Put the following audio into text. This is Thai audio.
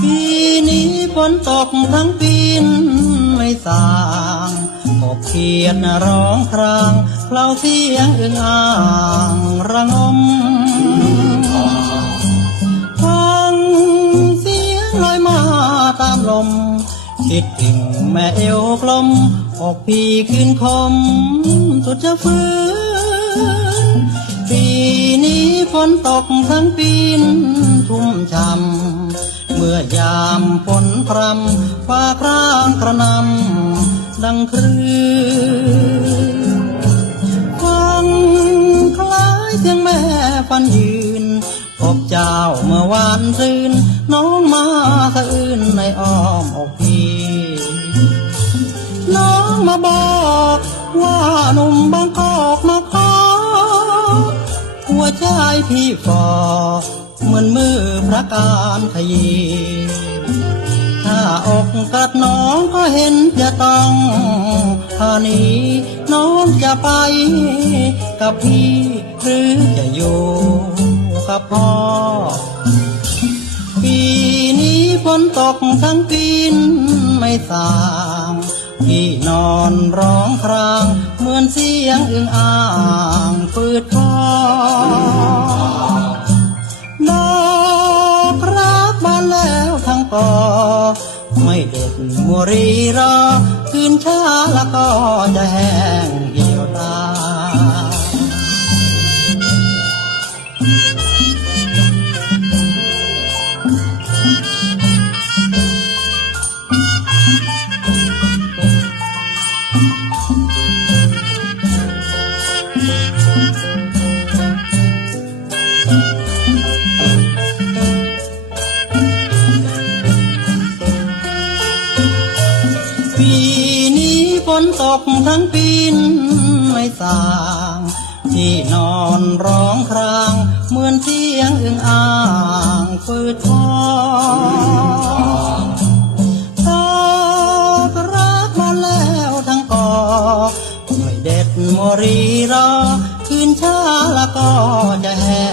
ปีนี้ฝนตกทั้งปีนไม่สางกบเขียนร้องครางเคล้าเสียงอึ่งอ่างระงมฟังเสียงลอยมาตามลมคิดถึงแม่เอวกลม อกพี่คืนคมสุดจะฟื้น ปีนี้ฝนตกทั้งปีนทุ่มช่ำเมื่อยามฝนพรำฟ้าครางกระนำดังคลื่นฟังคล้ายเสียงแม่ฟันยืนพบเจ้าเมื่อวานซืนน้องมาสะอื้นในอ้อมอกพี่ บอกว่าหนุ่มบางกอกมาขอหัวใจพี่ฟอเหมือนมือพระการขยีถ้าอกกัดน้องก็เห็นจะต้องพานีน้องจะไปกับพี่หรือจะอยู่กับพ่อปีนี้ฝนตกทั้งปีนไม่สาง ที่นอนร้องครางเหมือนเสียงอึงอ่างฟืดฟอดอกรักมาแล้วทั้งกอไม่เด็ดมัวรีรอ คืนช้าแล้วก็จะแห้งเหี่ยวตา ตกทั้งปีนไม่สางที่นอนร้องครางเหมือนเสียงอึ่งอ่างฝืดคอตอกรักมาแล้วทั้งกอไม่เด็ดมรีรอ คืนช้าแล้วก็จะแห้